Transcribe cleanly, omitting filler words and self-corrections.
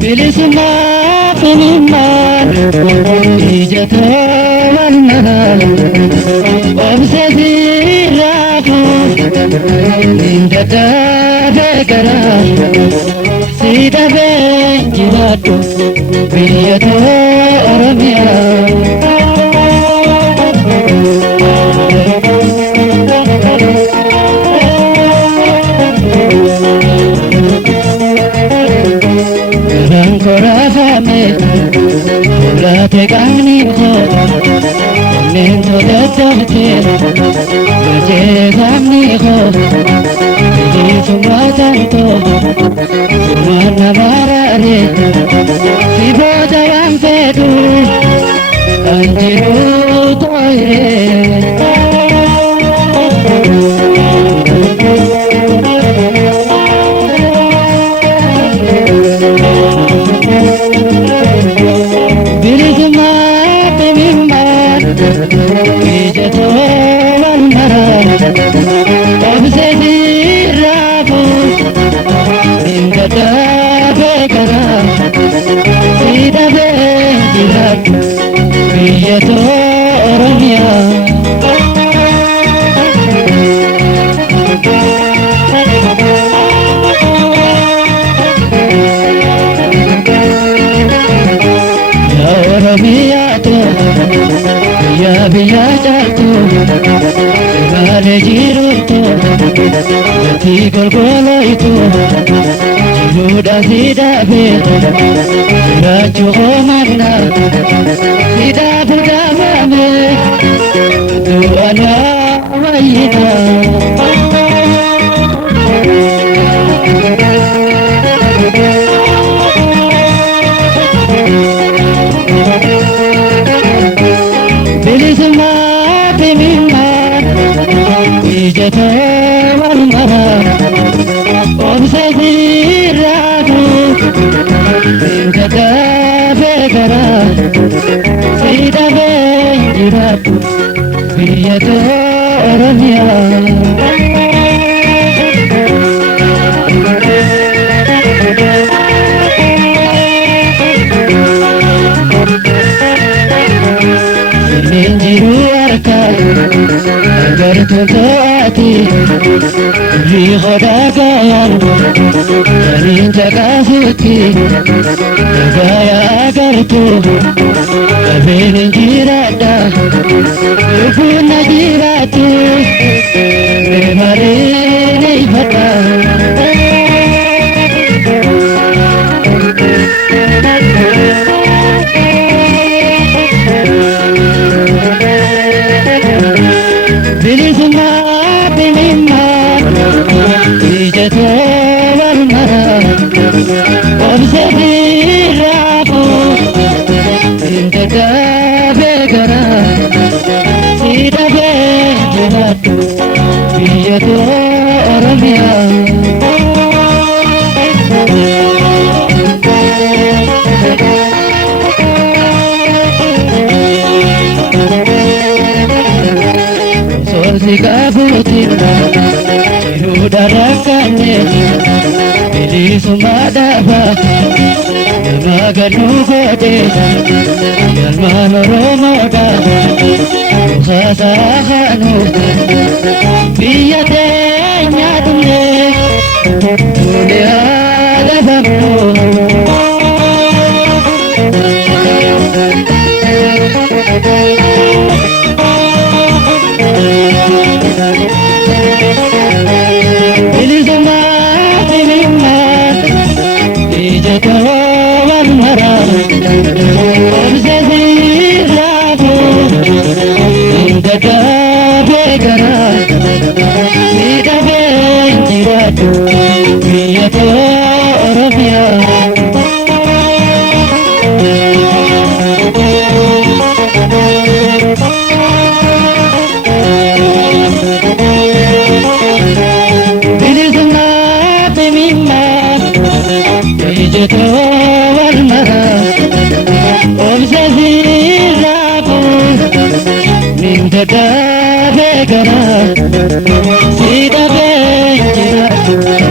bilisummaa finimmaan ijata walmaraa obsesii raafuu indaddaabee garaa siidhabee jiraadhu biyya Oromiyaa. Rancorafame, volate camnico, lento de torte, valle camnico, y su tanto, su mana barare, si bota vantetu, antiru toire. Biyya Oromiyaa. Ya biyya caaltu gaale jiruutu gatii golgolooytu jiruudha siidhaabee jiraachuu hoomagna siidhaabu dhaabame du'anaa wayyina. Bilisummaa finimmaan ijata walmaraa obsesii raafuu indaddaabee garaa siidhabee jiraadhu biyya Oromiyaa. Ninjiru arka agartu taati rihoda gayan ninja kasuti gaya agartu abin jirada yukuna jirati mare nei bata. Bilisummaa finimmaan ijata walmaraa obsesii raafuu indaddaabee garaa siidhabee jiraadhu biyya Oromiyaa. Sikabuti jiruudha rakkane bilisummaa dhaaba nama gaduu godhe ilmaan Oromoodha musaasaa kanu biyya teenya dhumne duule haadha famnu. Bilisummaa finimmaan ijata walmaraa obsesii raafuu indaddaabee garaa siidhabee jiraadhu biyya Oromiyaa. Devinna Ijeto Valmara Obsa Ziraku Nindada Vegara Sida Vejira